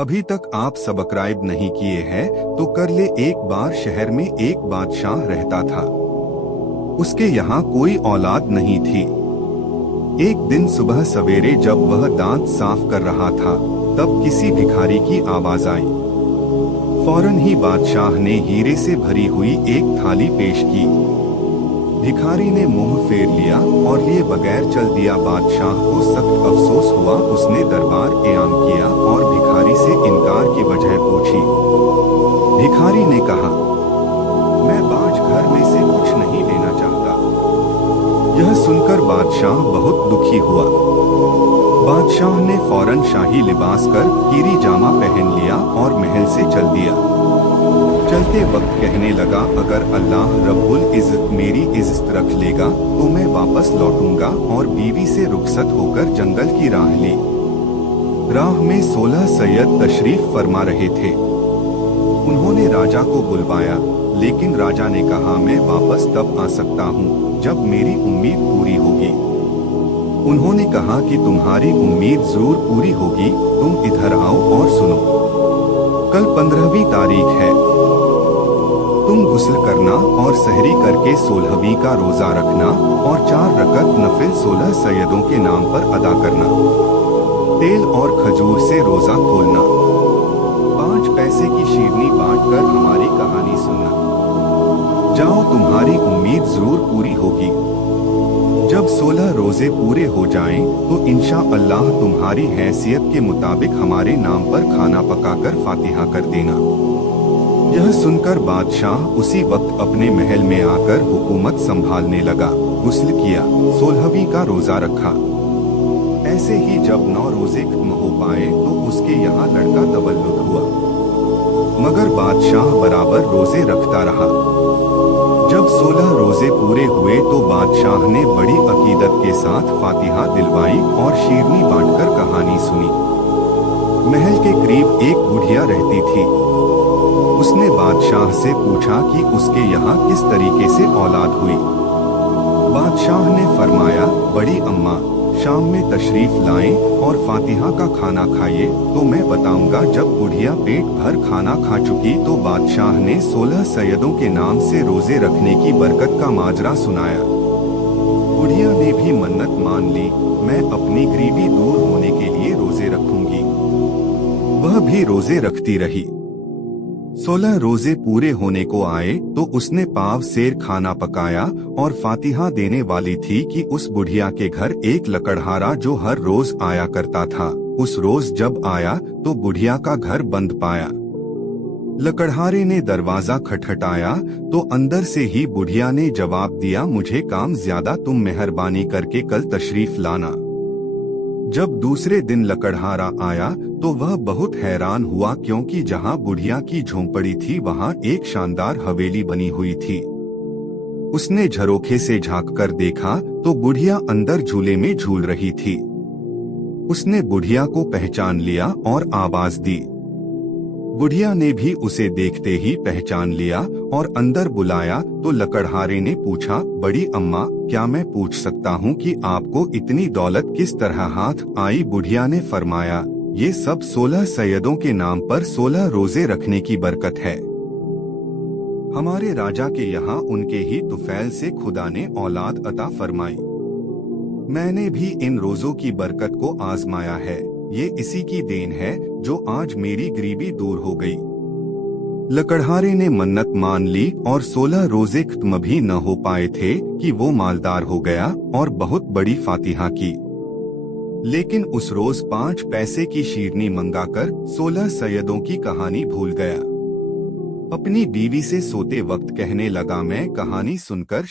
अभी तक आप सब्सक्राइब नहीं किए हैं तो कर ले। एक बार शहर में एक बादशाह रहता था। उसके यहाँ कोई औलाद नहीं थी। एक दिन सुबह सवेरे जब वह दांत साफ कर रहा था तब किसी भिखारी की आवाज आई। फौरन ही बादशाह ने हीरे से भरी हुई एक थाली पेश की। भिखारी ने मुंह फेर लिया और लिए बगैर चल दिया। बादशाह को सख्त अफसोस हुआ। उसने दरबार क़याम किया और भिखारी से इनकार की वजह पूछी। भिखारी ने कहा, मैं बाज घर में से कुछ नहीं लेना चाहता। यह सुनकर बादशाह बहुत दुखी हुआ। बादशाह ने फौरन शाही लिबास कर कीरी जामा पहन लिया और महल से चल दिया। चलते वक्त कहने लगा, अगर अल्लाह रब्बुल इज़्ज़त मेरी इज़्ज़त रख लेगा तो मैं वापस लौटूंगा। और बीवी से रुखसत होकर जंगल की राह ली। राह में 16 सैयद तशरीफ फरमा रहे थे। उन्होंने राजा को बुलवाया, लेकिन राजा ने कहा, मैं वापस तब आ सकता हूँ जब मेरी उम्मीद पूरी होगी। उन्होंने कहा कि तुम्हारी उम्मीद जरूर पूरी होगी, तुम इधर आओ और सुनो। कल 15वीं तारीख है। तुम गुस्ल करना और सहरी करके 16वीं का रोजा रखना और 4 रकत नफिल 16 सैयदों के नाम पर अदा करना। तेल और खजूर से रोजा खोलना। 5 पैसे की शीरनी बांटकर हमारी कहानी सुनना। जाओ, तुम्हारी उम्मीद जरूर पूरी होगी। जब 16 रोजे पूरे हो जाएं, तो इंशाअल्लाह तुम्हारी हैसियत के मुताबिक हमारे नाम पर खाना पकाकर फातिहा कर देना। यह सुनकर बादशाह उसी वक्त अपने महल में आकर हुकूमत संभालने लगा। गुस्ल किया, 16वीं का रोजा रखा। ऐसे ही जब 9 रोजे खत्म हो पाए तो उसके यहाँ लड़का तवल्लुद हुआ, मगर बादशाह बराबर रोजे रखता रहा। जब 16 रोजे पूरे हुए तो बादशाह ने बड़ी अकीदत के साथ फातिहा दिलवाई और शीरनी बांटकर कहानी सुनी। महल के करीब एक बुढ़िया रहती थी। उसने बादशाह से पूछा कि उसके यहाँ किस तरीके से औलाद हुई। बादशाह ने फरमाया, बड़ी अम्मा शाम में तशरीफ लाएं और फातिहा का खाना खाइए तो मैं बताऊंगा। जब बुढ़िया पेट भर खाना खा चुकी तो बादशाह ने 16 सैयदों के नाम से रोजे रखने की बरकत का माजरा सुनाया। बुढ़िया ने भी मन्नत मान ली, मैं अपनी गरीबी दूर होने के लिए रोजे रखूंगी। वह भी रोजे रखती रही। 16 रोजे पूरे होने को आए तो उसने पाव सेर खाना पकाया और फातिहा देने वाली थी कि उस बुढ़िया के घर एक लकड़हारा जो हर रोज आया करता था, उस रोज जब आया तो बुढ़िया का घर बंद पाया। लकड़हारे ने दरवाजा खटखटाया तो अंदर से ही बुढ़िया ने जवाब दिया, मुझे काम ज्यादा, तुम मेहरबानी करके कल तशरीफ लाना। जब दूसरे दिन लकड़हारा आया तो वह बहुत हैरान हुआ, क्योंकि जहां बुढ़िया की झोंपड़ी थी वहां एक शानदार हवेली बनी हुई थी। उसने झरोखे से झांक कर देखा तो बुढ़िया अंदर झूले में झूल रही थी। उसने बुढ़िया को पहचान लिया और आवाज दी। बुढ़िया ने भी उसे देखते ही पहचान लिया और अंदर बुलाया तो लकड़हारे ने पूछा, बड़ी अम्मा क्या मैं पूछ सकता हूँ कि आपको इतनी दौलत किस तरह हाथ आई? बुढ़िया ने फरमाया, ये सब 16 सैयदों के नाम पर 16 रोजे रखने की बरकत है। हमारे राजा के यहाँ उनके ही तुफैल से खुदा ने औलाद अता फरमाई। मैंने भी इन रोजों की बरकत को आजमाया है। ये इसी की देन है जो आज मेरी गरीबी दूर हो गई। लकड़हारे ने मन्नत मान ली और 16 रोजे खत्म भी न हो पाए थे कि वो मालदार हो गया और बहुत बड़ी फातिहा की। लेकिन उस रोज 5 पैसे की शीरनी मंगाकर 16 सैयदों की कहानी भूल गया। अपनी बीवी से सोते वक्त कहने लगा, मैं कहानी सुनकर